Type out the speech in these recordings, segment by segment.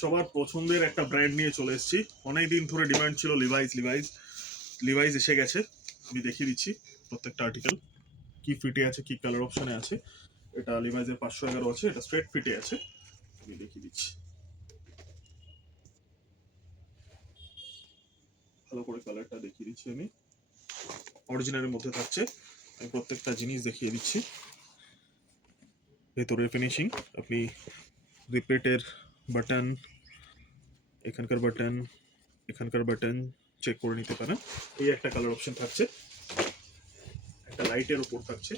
সবার পছন্দের একটা ব্র্যান্ড নিয়ে চলে এসেছি। অনেকদিন ধরে ডিমান্ড ছিল লিভাইস লিভাইস লিভাইস এসে গেছে। আমি দেখিয়ে দিচ্ছি প্রত্যেকটা আর্টিকেল কি ফিটে আছে, কি কালার অপশনে আছে। এটা লিভাইসের 511 আছে, এটা স্ট্রেট ফিটে আছে। আমি দেখিয়ে দিচ্ছি, ভালো করে কালারটা দেখিয়ে দিচ্ছি। আমি অরিজিনালের মধ্যে থাকছে। আমি প্রত্যেকটা জিনিস দেখিয়ে দিচ্ছি। ভেতরের ফিনিশিং, আপনি রিপিটের বাটন, এখানকার বাটন, এখানকার বাটন চেক করে নিতে পারেন। এই একটা কালার অপশন থাকছে, একটা লাইটের উপর থাকছে।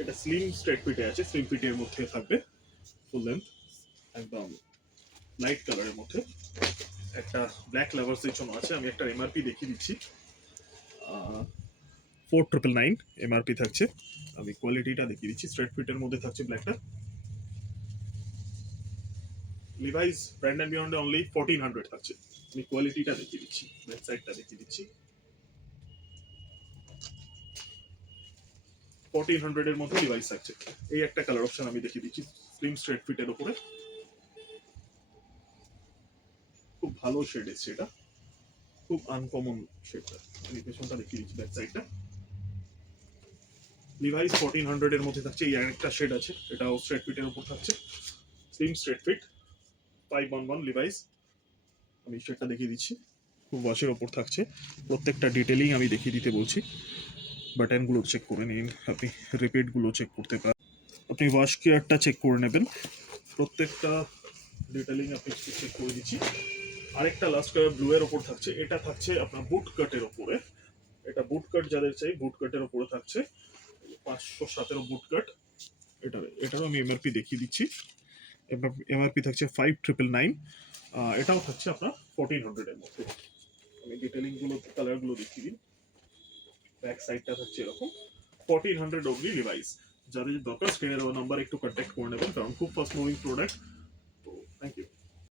এটা স্লিম স্ট্রেট ফিটে আছে, স্লিম ফিটের মধ্যে থাকবে, ফুল লেন্থ, একদম লাইট কালারের মধ্যে। একটা ব্ল্যাক লাভার্সের জন্য আছে। আমি একটা এমআরপি দেখিয়ে দিচ্ছি, 4999 এমআরপি থাকছে। আমি কোয়ালিটিটা দেখিয়ে দিচ্ছি। স্ট্রেট ফিটের মধ্যে থাকছে ব্ল্যাকটা। লিভাইস ব্র্যান্ড অ্যান্ড বিয়ন্ডে অনলি 1400 থাকছে। আমি কোয়ালিটিটা দেখিয়ে দিচ্ছি, ব্যাক সাইডটা দেখিয়ে দিচ্ছি। 1400 এর মধ্যে ডিভাইস থাকছে। এই একটা কালার অপশন আমি দেখিয়ে দিচ্ছি, স্লিম স্ট্রেট ফিটের উপরে, খুব ভালো শেড এসছে। এটা খুব আনকমন শেডটা। আমি পেছনটা দেখিয়ে দিচ্ছি, ব্যাক সাইডটা। লিভাইস 1400 এর মধ্যে থাকছে। এই আরেকটা শেড আছে, এটাও স্ট্রেট ফিটের উপর থাকছে, স্লিম স্ট্রেট ফিট 511 লিভাইস। আমি শেডটা দেখিয়ে দিচ্ছি, খুব ওয়াশের ওপর থাকছে। প্রত্যেকটা ডিটেলিং আমি দেখিয়ে দিতে বলছি। বাটনগুলো চেক করে নিন, আপনি রিপিটগুলো চেক করতে পারেন, আপনি ওয়াশ কেয়ারটা চেক করে নেবেন। প্রত্যেকটা ডিটেলিং আপনি চেক করে দিচ্ছি। আরেকটা লাস্ট কালার ব্লু এর ওপর থাকছে। এটা থাকছে আপনার বুট কাটের ওপরে। এটা বুট কাট যাদের চাই, বুট কাটের ওপরে থাকছে 517 বুট কাট। এটারও আমি এমআরপি দেখিয়ে দিচ্ছি। এমআরপি থাকছে 5999। এটাও থাকছে আপনার 1400 এর মধ্যে। আমি ডিটেলিং গুলো, কালার গুলো দেখিয়ে দিই। ব্যাক সাইডটা থাকছে এরকম। 1400 অবধি লিভাইস। যাদের দরকার স্ক্রিনের নাম্বার একটু কন্ট্যাক্ট করে নেবেন, কারণ খুব ফাস্ট মুভিং প্রোডাক্ট।